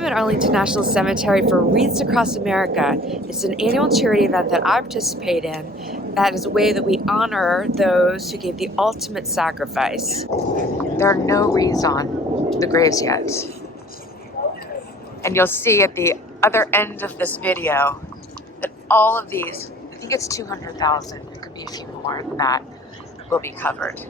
I'm at Arlington National Cemetery for Wreaths Across America. It's an annual charity event that I participate in. That is a way that we honor those who gave the ultimate sacrifice. There are no wreaths on the graves yet. And you'll see at the other end of this video that all of these, I think it's 200,000, it could be a few more than that, will be covered.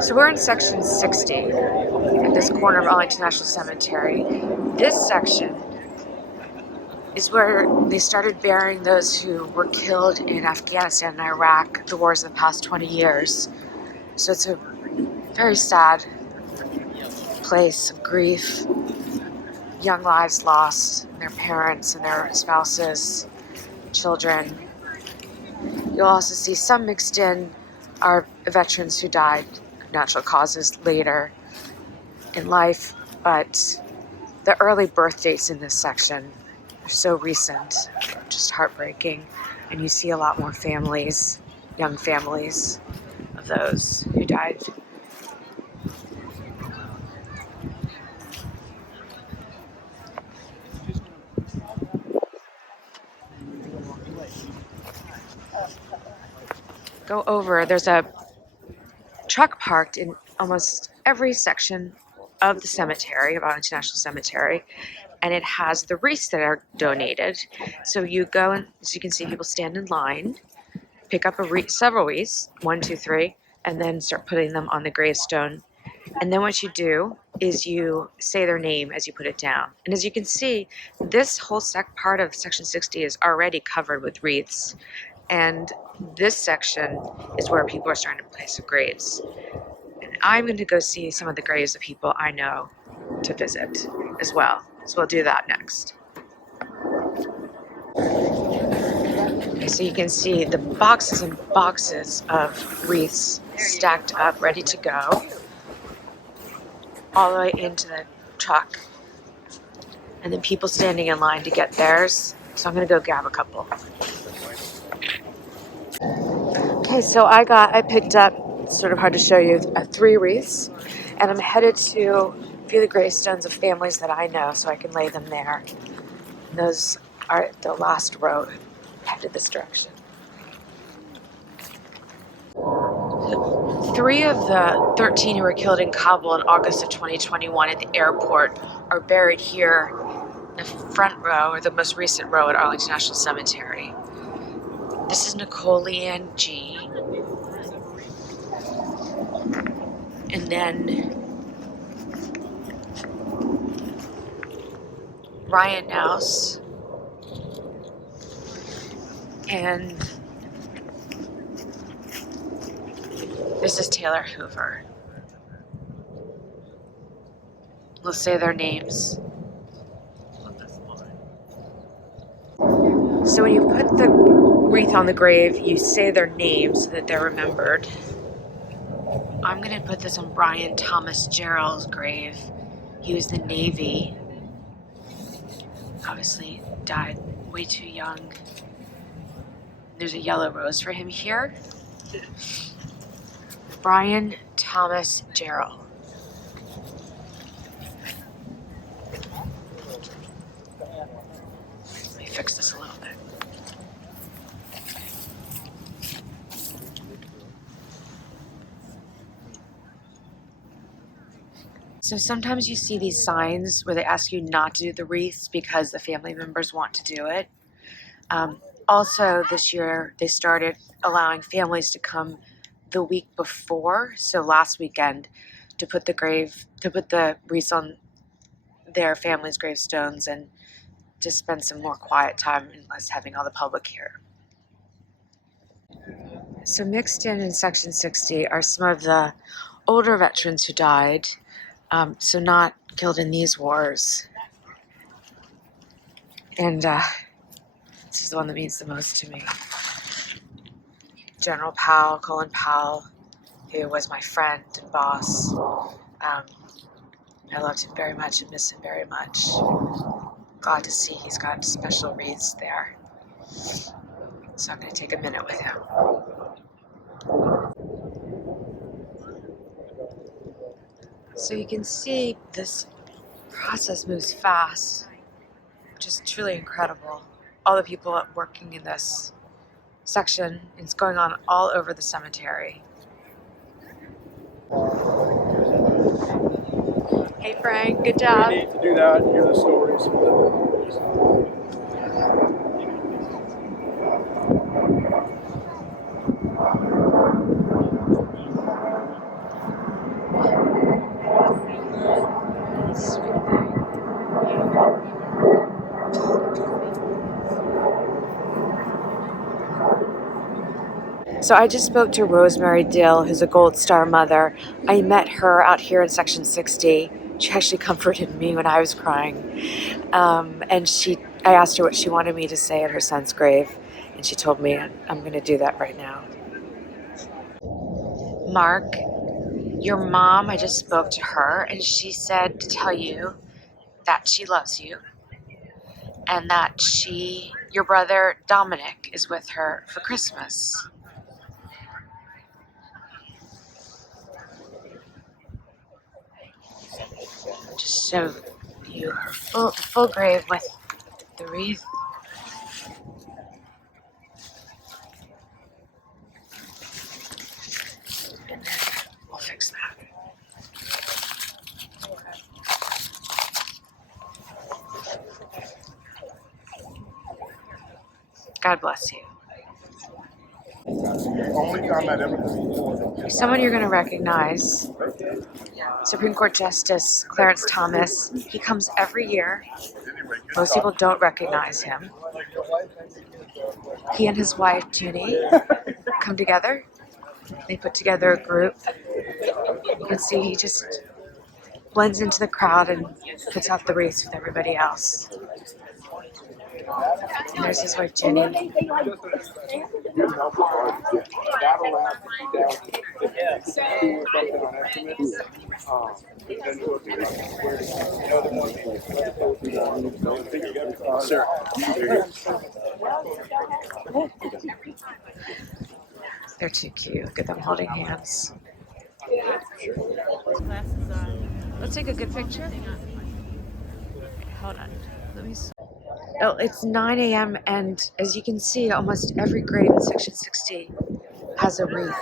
So we're in section 60 at this corner of Arlington National Cemetery. This section is where they started burying those who were killed in Afghanistan and Iraq, the wars of the past 20 years. So it's a very sad place of grief, young lives lost, their parents and their spouses, children. You'll also see some mixed in are veterans who died of natural causes later in life, but the early birth dates in this section are so recent, just heartbreaking, and you see a lot more families, young families of those who died. Go over, there's a truck parked in almost every section of the cemetery, of Arlington National Cemetery, and it has the wreaths that are donated. So you go and, as you can see, people stand in line, pick up several wreaths, 1, 2, 3, and then start putting them on the gravestone. And then what you do is you say their name as you put it down. And as you can see, this whole part of section 60 is already covered with wreaths. And this section is where people are starting to place their graves. And I'm going to go see some of the graves of people I know to visit as well. So we'll do that next. So you can see the boxes and boxes of wreaths stacked up, ready to go, all the way into the truck. And then people standing in line to get theirs. So I'm going to go grab a couple. Okay, so I picked up, it's sort of hard to show you, 3 wreaths, and I'm headed to a few of the gravestones of families that I know so I can lay them there. And those are the last row headed this direction. 3 of the 13 who were killed in Kabul in August of 2021 at the airport are buried here in the front row, or the most recent row, at Arlington National Cemetery. This is Nicole G. And then Ryan Nouse. And this is Taylor Hoover. We'll say their names. So when you put the wreath on the grave, you say their names so that they're remembered. I'm going to put this on Brian Thomas Gerald's grave. He was in the Navy. Obviously died way too young. There's a yellow rose for him here. Brian Thomas Gerald. Let me fix this a little bit. So sometimes you see these signs where they ask you not to do the wreaths because the family members want to do it. Also this year, they started allowing families to come the week before, so last weekend, to put the wreaths on their families' gravestones and to spend some more quiet time and less having all the public here. So mixed in section 60 are some of the older veterans who died, so not killed in these wars. And this is the one that means the most to me. General Powell, Colin Powell, who was my friend and boss. I loved him very much and miss him very much. Glad to see he's got special wreaths there. So I'm going to take a minute with him. So you can see this process moves fast, which is truly incredible. All the people working in this section, it's going on all over the cemetery. Hey Frank, good job. We need to do that and hear the stories. So I just spoke to Rosemary Dill, who's a Gold Star mother. I met her out here in Section 60. She actually comforted me when I was crying. And I asked her what she wanted me to say at her son's grave, and she told me I'm going to do that right now. Mark, your mom, I just spoke to her, and she said to tell you that she loves you, and that your brother Dominic is with her for Christmas. Just show you her full grave with the wreath. And then we'll fix that. God bless you. Someone you're going to recognize, Supreme Court Justice Clarence Thomas. He comes every year. Most people don't recognize him. He and his wife, Ginny, come together. They put together a group. You can see he just blends into the crowd and puts out the wreaths with everybody else. And there's his wife, Ginny. Sir. They're too cute. Look at them holding hands. Let's take a good picture. Hold on. Let me see. Oh, it's 9 a.m. and as you can see, almost every grave in Section 60 has a wreath.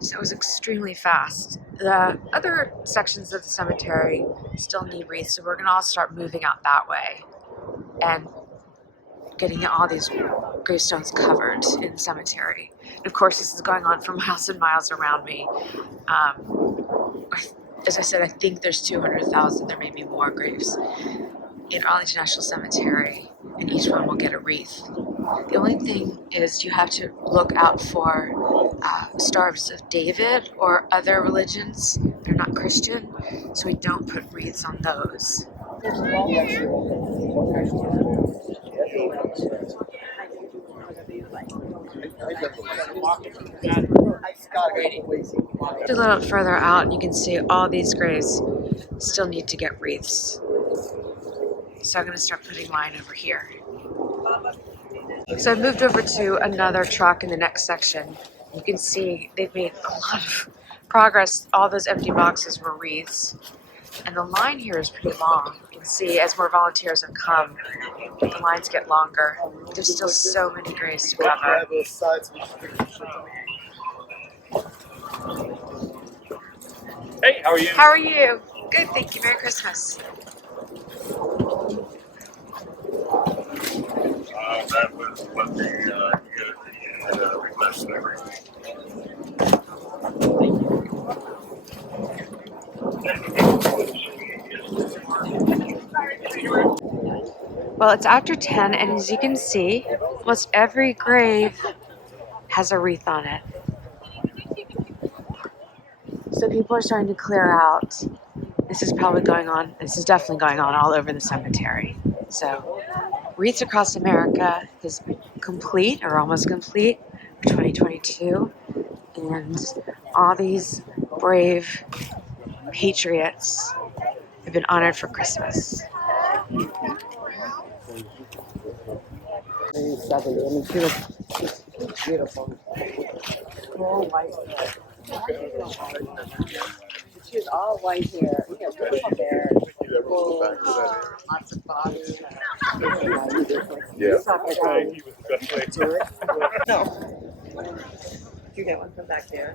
So it was extremely fast. The other sections of the cemetery still need wreaths, so we're going to all start moving out that way and getting all these gravestones covered in the cemetery. And of course, this is going on for miles and miles around me. As I said, I think there's 200,000, there may be more graves in Arlington National Cemetery, and each one will get a wreath. The only thing is you have to look out for Stars of David or other religions. They're not Christian, so we don't put wreaths on those. A little further out, and you can see all these graves still need to get wreaths. So I'm going to start putting mine over here. So I moved over to another truck in the next section. You can see they've made a lot of progress. All those empty boxes were wreaths. And the line here is pretty long. You can see as more volunteers have come, the lines get longer. There's still so many graves to cover. Hey, how are you? How are you? Good, thank you. Merry Christmas. That was what the request and everything. Well, it's after 10, and as you can see, almost every grave has a wreath on it. So people are starting to clear out. This is probably going on, this is definitely going on all over the cemetery. So, Wreaths Across America is complete, or almost complete, for 2022. And all these brave patriots have been honored for Christmas. She was all white hair, beautiful hair, full, lots of body. Yeah. Okay, he was definitely. No. You get one from back there.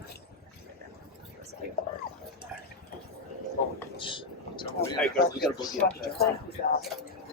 Hey, we gotta go get Thank you, Doc.